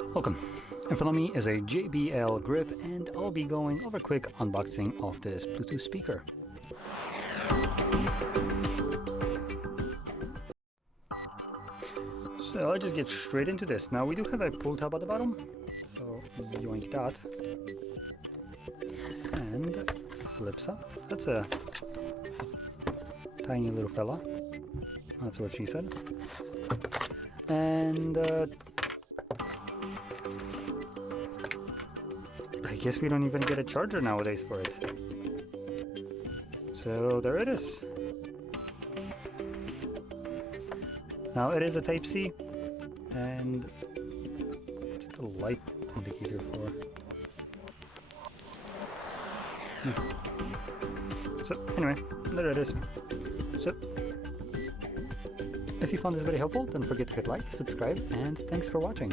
Welcome. In front of me is a JBL Grip, and I'll be going over a quick unboxing of this Bluetooth speaker. So I'll just get straight into this. Now we do have a pull tab at the bottom, so yoink that. And flips up. That's a tiny little fella. That's what she said. And I guess we don't even get a charger nowadays for it. So there it is. Now it is a Type-C, and just a light indicator for. So anyway, there it is. So if you found this very helpful, don't forget to hit like, subscribe, and thanks for watching.